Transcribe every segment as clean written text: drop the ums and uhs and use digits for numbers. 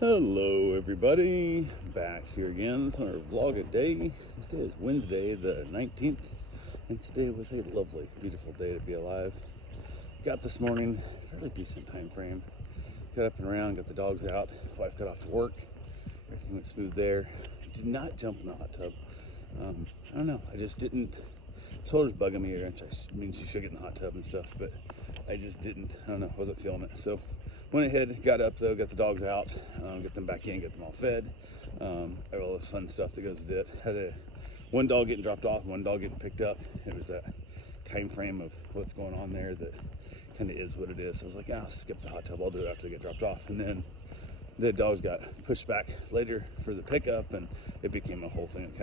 Hello everybody, back here again for our vlog a day. Today is Wednesday the 19th, and today was a lovely, beautiful day to be alive. Got this morning, fairly decent time frame. Got up and around, got the dogs out, wife got off to work, everything went smooth there. Did not jump in the hot tub. I don't know, I just didn't. Shoulder's bugging me, which I mean she should get in the hot tub and stuff, but I just didn't. I don't know, wasn't feeling it. So went ahead, got up though, got the dogs out, get them back in, get them all fed. All the fun stuff that goes with it. Had one dog getting dropped off, one dog getting picked up. It was that time frame of what's going on there that kind of is what it is. So I was like, I'll skip the hot tub, I'll do it after they get dropped off. And then the dogs got pushed back later for the pickup, and it became a whole thing. It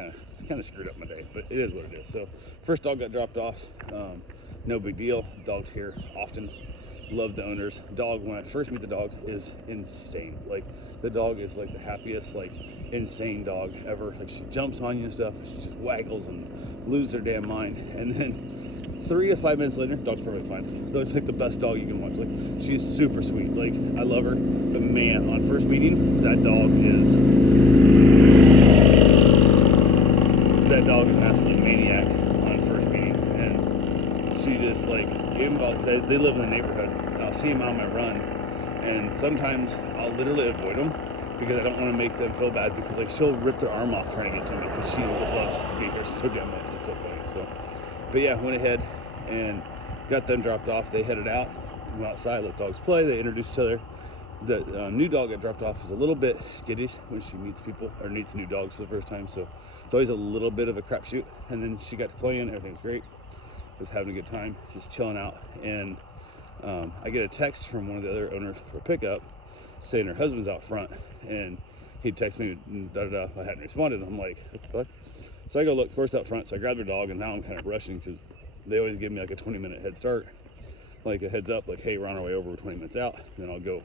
kind of screwed up my day, but it is what it is. So first dog got dropped off, no big deal. Dog's here often. Love the owners. Dog, when I first meet the dog, is insane. Like, the dog is like the happiest, like, insane dog ever. Like, she jumps on you and stuff, she just waggles and loses her damn mind. And then 3 to 5 minutes later, dog's perfectly fine. So it's like the best dog you can watch. Like, she's super sweet. Like, I love her. But man, on first meeting, that dog is an absolute maniac on first meeting. And she just, like, they live in the neighborhood, and I'll see them on my run, and sometimes I'll literally avoid them because I don't want to make them feel bad, because like she'll rip their arm off trying to get to me because she loves to be here so damn much. It's so funny. So, but yeah, went ahead and got them dropped off. They headed out, went outside, let dogs play. They introduced each other. The new dog got dropped off is a little bit skittish when she meets people or meets new dogs for the first time, so it's always a little bit of a crapshoot. And then she got to playing, everything's great. Was having a good time, just chilling out, and I get a text from one of the other owners for pickup saying her husband's out front, and he texted me, I hadn't responded. I'm like, what the fuck? So I go look, of course, out front. So I grab their dog, and now I'm kind of rushing because they always give me like a 20-minute head start, like a heads up, like, hey, we're on our way over, we're 20 minutes out. And then I'll go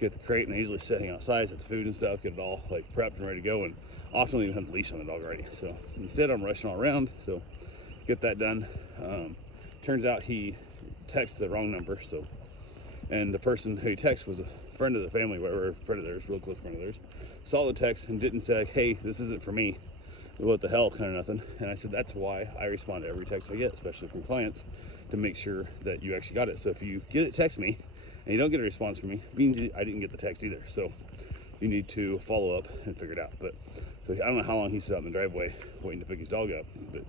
get the crate, and I usually sitting outside, set the food and stuff, get it all like prepped and ready to go, and often we even have the leash on the dog already. So instead, I'm rushing all around. So get that done. Turns out he texted the wrong number, and the person who he texted was a friend of the family, whatever, friend of theirs, real close friend of theirs, saw the text and didn't say, like, hey, this isn't for me, what the hell, kind of nothing. And I said, that's why I respond to every text I get, especially from clients, to make sure that you actually got it. So if you get it, text me, and you don't get a response from me, it means I didn't get the text either. So you need to follow up and figure it out. But so I don't know how long he sat out in the driveway waiting to pick his dog up, but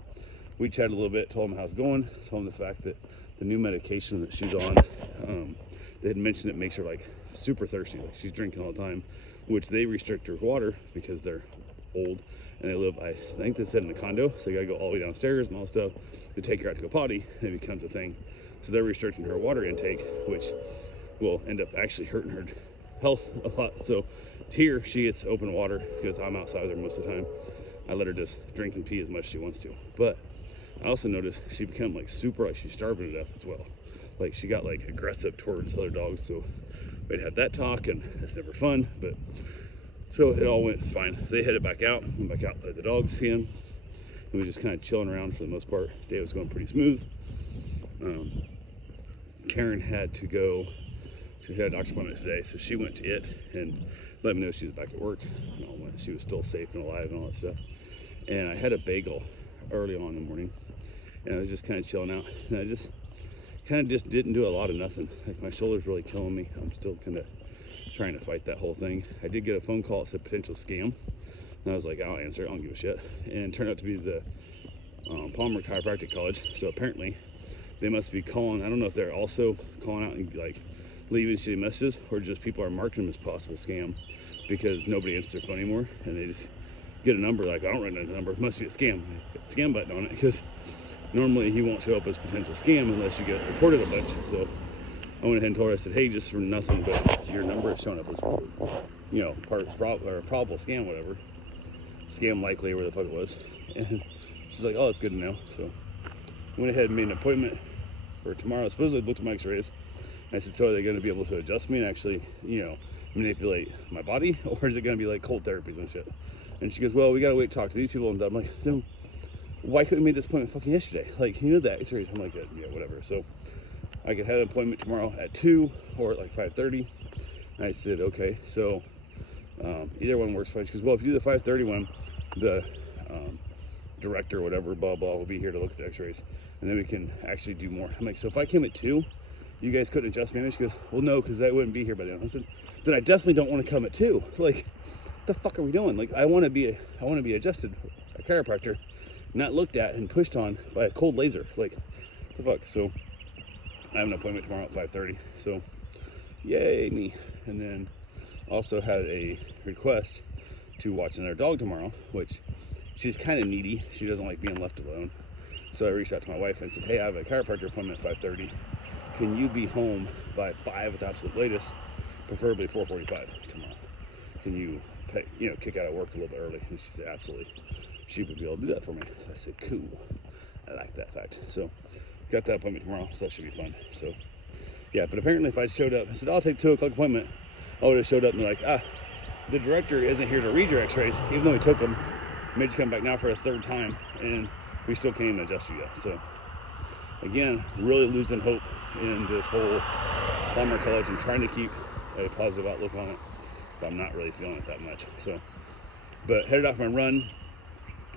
we chatted a little bit, told him how it's going, told him the fact that the new medication that she's on, they had mentioned it makes her like super thirsty, like she's drinking all the time, which they restrict her water because they're old and they live, I think they said, in a condo, so they gotta go all the way downstairs and all that stuff to take her out to go potty, and it becomes a thing. So they're restricting her water intake, which will end up actually hurting her health a lot. So here she gets open water because I'm outside with her most of the time. I let her just drink and pee as much as she wants to, but I also noticed she became like super, like she's starving to death as well. Like she got like aggressive towards other dogs. So we'd had that talk, and it's never fun, but so it all went fine. They headed back out, let the dogs in, and we were just kind of chilling around for the most part. Day was going pretty smooth. Karen had to go, she had a doctor's appointment today, so she went to it and let me know she was back at work, when she was still safe and alive and all that stuff. And I had a bagel early on in the morning, and I was just kind of chilling out, and I just didn't do a lot of nothing. Like, my shoulder's really killing me. I'm still kind of trying to fight that whole thing. I did get a phone call. It said potential scam, and I was like, I'll answer it, I don't give a shit. And it turned out to be the Palmer Chiropractic College. So apparently they must be calling. I don't know if they're also calling out and like leaving shitty messages, or just people are marking them as possible scam because nobody answers their phone anymore, and they just get a number like, I don't recognize the number, it must be a scam. Hit the scam button on it, because normally he won't show up as potential scam unless you get reported a bunch. So I went ahead and told her, I said, hey, just for nothing but your number is showing up as, probable scam, whatever. Scam likely, or where the fuck it was. And she's like, oh, it's good to know. So I went ahead and made an appointment for tomorrow. Supposedly booked my x-rays. I said, so are they going to be able to adjust me and actually, manipulate my body, or is it going to be like cold therapies and shit? And she goes, well, we got to wait to talk to these people. And I'm like, then why couldn't we make this appointment fucking yesterday? Like, that x-rays. I'm like, yeah, whatever. So I could have an appointment tomorrow at 2 or at like 5:30. And I said, okay. So Either one works fine. Because, well, if you do the 5:30 one, the director or whatever, blah, blah, will be here to look at the x-rays. And then we can actually do more. I'm like, so if I came at 2, you guys couldn't adjust me? She goes, well, no, because I wouldn't be here by then. I said, then I definitely don't want to come at 2. Like, what the fuck are we doing? Like, I want to be adjusted, a chiropractor, not looked at and pushed on by a cold laser. Like, what the fuck? So I have an appointment tomorrow at 5:30. So yay me. And then also had a request to watch another dog tomorrow, which she's kind of needy. She doesn't like being left alone. So I reached out to my wife and said, hey, I have a chiropractor appointment at 5:30. Can you be home by 5 at the absolute latest, preferably 4:45 tomorrow? Can you kick out of work a little bit early? And she said, absolutely. She would be able to do that for me. So I said, cool. I like that fact. So got that appointment tomorrow, so that should be fun. So yeah, but apparently if I showed up, I said, I'll take 2 o'clock appointment. I would have showed up and be like, the director isn't here to read your x-rays, even though he took them. Made you come back now for a 3rd time, and we still can't even adjust you yet. So again, really losing hope in this whole Palmer College. I'm trying to keep a positive outlook on it, but I'm not really feeling it that much. So, but headed out for my run.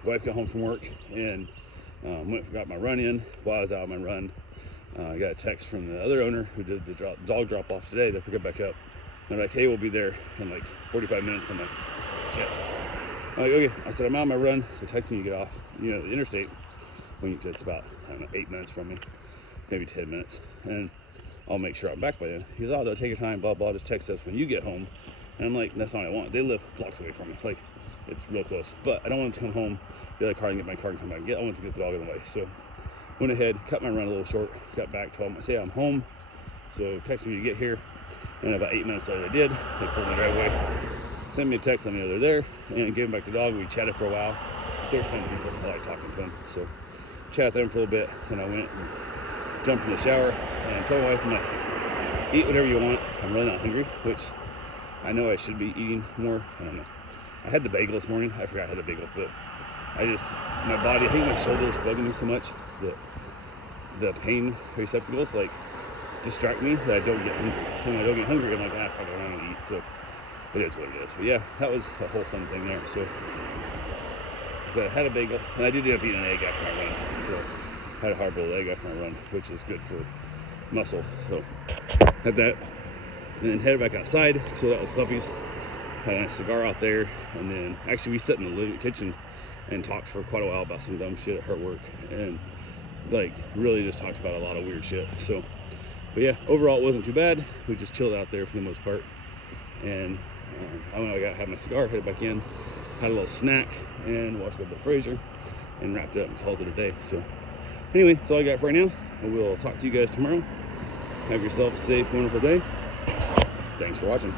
Wife got home from work and got my run in. While I was out on my run, I got a text from the other owner who did the dog drop off today to pick it back up. They're like, hey, we'll be there in like 45 minutes. I'm like, shit. I'm like, okay. I said, I'm out on my run, so text me when you get off, the interstate. It's about, 8 minutes from me, maybe 10 minutes. And I'll make sure I'm back by then. He goes, oh, don't take your time, blah, blah, just text us when you get home. And I'm like, that's not what I want. They live blocks away from me. Like, it's real close. But I don't want to come home, get the car and get my car and come back and get. I want to get the dog in the way. So went ahead, cut my run a little short, got back, told them, I say I'm home. So text me when you get here. And about 8 minutes later, they did. They pulled in the driveway, sent me a text on the other there, and gave him back the dog. We chatted for a while. They were fun people. I like talking to them. So chatted them for a little bit. Then I went and jumped in the shower and told my wife, I'm like, eat whatever you want. I'm really not hungry, which I know I should be eating more. I don't know. I had the bagel this morning. I forgot I had the bagel, but my body, I think my shoulders bugging me so much that the pain receptacles distract me that I don't get hungry. And when I don't get hungry, I'm like, fuck, I don't want to eat. So it is what it is. But yeah, that was a whole fun thing there. So I had a bagel, and I did end up eating an egg after my run. So I had a hard-boiled egg after my run, which is good for muscle. So had that, and then headed back outside, chilled out with the puppies. Had a cigar out there, and then actually we sat in the kitchen and talked for quite a while about some dumb shit at her work, and really just talked about a lot of weird shit. So, but yeah, overall it wasn't too bad. We just chilled out there for the most part, and I went, had my cigar, headed back in, had a little snack, and watched a little bit of Frasier, and wrapped it up and called it a day. So anyway, that's all I got for right now. I will talk to you guys tomorrow. Have yourself a safe, wonderful day. Thanks for watching.